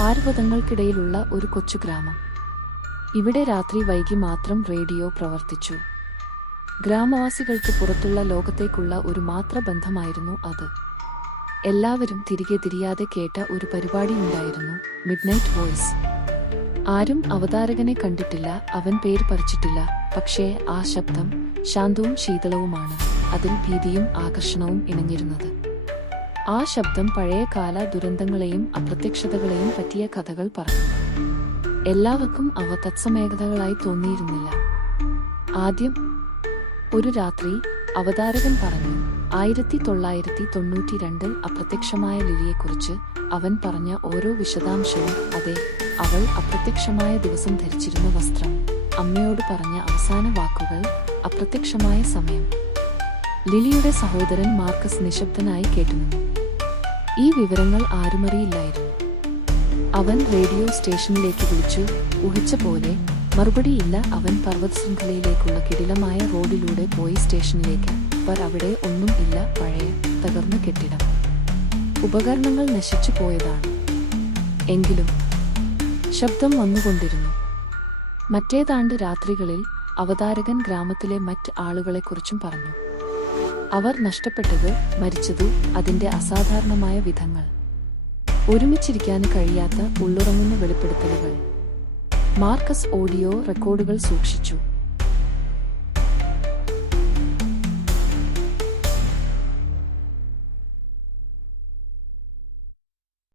പാർവതങ്ങൾക്കിടയിലുള്ള ഒരു കൊച്ചു ഗ്രാമം. ഇവിടെ രാത്രി വൈകി മാത്രം റേഡിയോ പ്രവർത്തിച്ചു. ഗ്രാമവാസികൾക്ക് പുറത്തുള്ള ലോകത്തേക്കുള്ള ഒരു മാത്ര ബന്ധമായിരുന്നു അത്. എല്ലാവരും തിരികെ തിരിയാതെ കേട്ട ഒരു പരിപാടിയുണ്ടായിരുന്നു, മിഡ്നൈറ്റ് വോയിസ്. ആരും അവതാരകനെ കണ്ടിട്ടില്ല, അവൻ പേര് പറിച്ചിട്ടില്ല. പക്ഷേ ആ ശബ്ദം ശാന്തവും ശീതളവുമാണ്. അതിൽ ഭീതിയും ആകർഷണവും ഇണഞ്ഞിരുന്നത്. ആ ശബ്ദം പഴയ കാല ദുരന്തങ്ങളെയും അപ്രത്യക്ഷതകളെയും പറ്റിയ കഥകൾ പറഞ്ഞു. എല്ലാവർക്കും അവ തത്സമയകഥകളായി തോന്നിയിരുന്നില്ല. ആദ്യം ഒരു രാത്രി അവതാരകൻ പറഞ്ഞു, 1992 അപ്രത്യക്ഷമായ ലിലിയെക്കുറിച്ച്. അവൻ പറഞ്ഞ ഓരോ വിശദാംശവും, അതെ, അവൾ അപ്രത്യക്ഷമായ ദിവസം ധരിച്ചിരുന്ന വസ്ത്രം, അമ്മയോട് പറഞ്ഞ അവസാന വാക്കുകൾ, അപ്രത്യക്ഷമായ സമയം. ലിലിയുടെ സഹോദരൻ മാർക്കസ് നിശബ്ദനായി കേട്ടുനിന്നു. ഈ വിവരങ്ങൾ ആരുമറിയില്ലായിരുന്നു. അവൻ റേഡിയോ സ്റ്റേഷനിലേക്ക് വിളിച്ചു. ഊഹിച്ച പോലെ മറുപടിയില്ല. അവൻ പർവ്വതശൃംഖലയിലേക്കുള്ള കിടിലമായ റോഡിലൂടെ പോയി സ്റ്റേഷനിലേക്ക്. അവിടെ ഒന്നും ഇല്ല, പഴയ തകർന്ന കെട്ടിടം. ഉപകരണങ്ങൾ നശിച്ചു പോയതാണ്. എങ്കിലും ശബ്ദം വന്നുകൊണ്ടിരുന്നു. മറ്റേതാണ്ട് രാത്രികളിൽ അവതാരകൻ ഗ്രാമത്തിലെ മറ്റ് ആളുകളെക്കുറിച്ചും പറഞ്ഞു. അവർ നഷ്ടപ്പെട്ടത്, മരിച്ചതു, അതിന്റെ അസാധാരണമായ വിധങ്ങൾ. ഒരുമിച്ചിരിക്കാൻ കഴിയാത്ത ഉള്ളുറങ്ങുന്ന വെളിപ്പെടുത്തലുകൾ. മാർക്കസ് ഓഡിയോ റെക്കോർഡുകൾ സൂക്ഷിച്ചു.